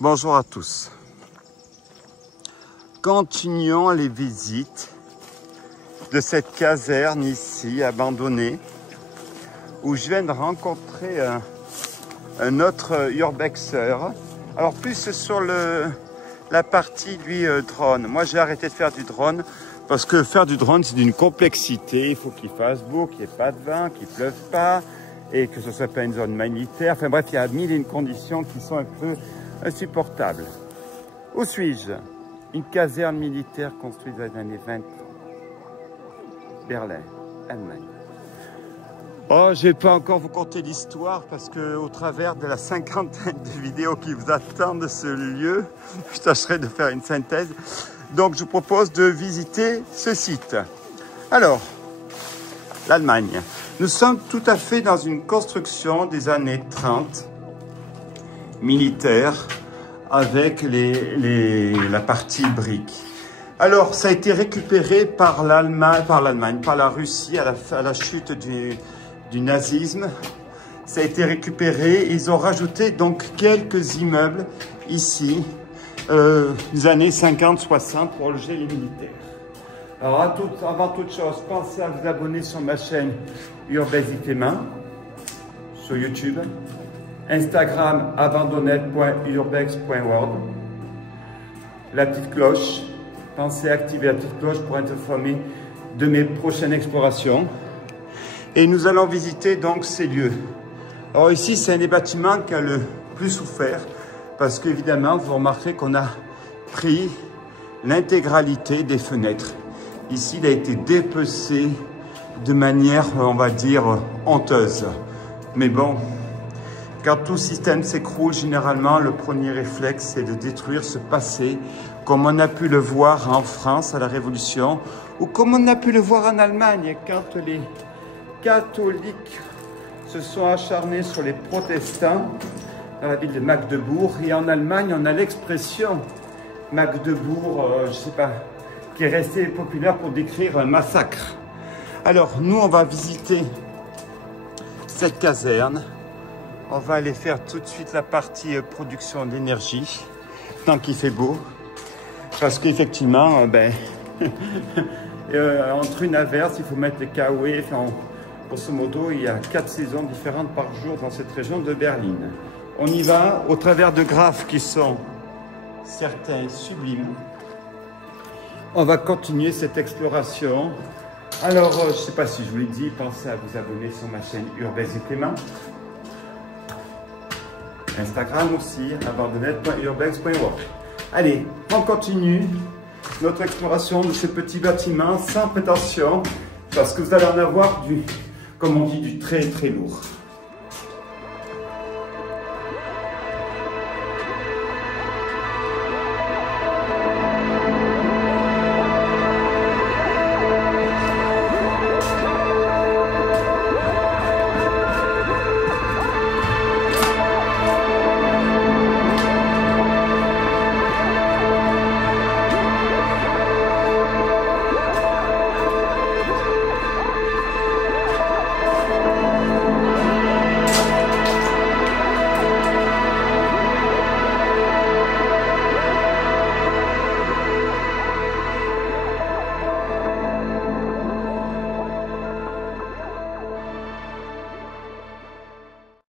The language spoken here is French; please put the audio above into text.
Bonjour à tous. Continuons les visites de cette caserne ici, abandonnée, où je viens de rencontrer un autre urbexeur. Alors plus sur la partie drone. Moi j'ai arrêté de faire du drone parce que faire du drone c'est d'une complexité. Il faut qu'il fasse beau, qu'il n'y ait pas de vent, qu'il ne pleuve pas et que ce ne soit pas une zone militaire. Enfin bref, il y a mille et une conditions qui sont un peu insupportables. Où suis-je? Une caserne militaire construite dans les années 20. Berlin, Allemagne. Oh, je ne vais pas encore vous conter l'histoire parce que au travers de la cinquantaine de vidéos qui vous attendent de ce lieu, je tâcherai de faire une synthèse. Donc, je vous propose de visiter ce site. Alors, l'Allemagne. Nous sommes tout à fait dans une construction des années 30, militaire, avec la partie brique. Alors, ça a été récupéré par l'Allemagne, par la Russie à la chute du nazisme. Ça a été récupéré. Ils ont rajouté donc quelques immeubles ici, des années 50-60 pour loger les militaires. Alors, avant toute chose, pensez à vous abonner sur ma chaîne Urbex-Itema, sur YouTube, Instagram abandonnette.urbex.world, la petite cloche. Pensez à activer la petite cloche pour être informé de mes prochaines explorations. Et nous allons visiter donc ces lieux. Alors ici, c'est un des bâtiments qui a le plus souffert parce qu'évidemment, vous remarquerez qu'on a pris l'intégralité des fenêtres. Ici, il a été dépecé de manière, on va dire, honteuse. Mais bon, quand tout système s'écroule, généralement, le premier réflexe, c'est de détruire ce passé, comme on a pu le voir en France à la Révolution, ou comme on a pu le voir en Allemagne, quand les catholiques se sont acharnés sur les protestants dans la ville de Magdebourg. Et en Allemagne, on a l'expression Magdebourg, je ne sais pas, qui est restée populaire pour décrire un massacre. Alors, nous, on va visiter cette caserne. On va aller faire tout de suite la partie production d'énergie, tant qu'il fait beau. Parce qu'effectivement, entre une averse, il faut mettre les KOE. Enfin, grosso modo, il y a 4 saisons différentes par jour dans cette région de Berlin. On y va au travers de graphes qui sont certains sublimes. On va continuer cette exploration. Alors, je ne sais pas si je vous l'ai dit, pensez à vous abonner sur ma chaîne Urbex-Itema. Instagram aussi, abandonnette.urbex.world. Allez, on continue notre exploration de ce petit bâtiment sans prétention, parce que vous allez en avoir comme on dit, du très très lourd.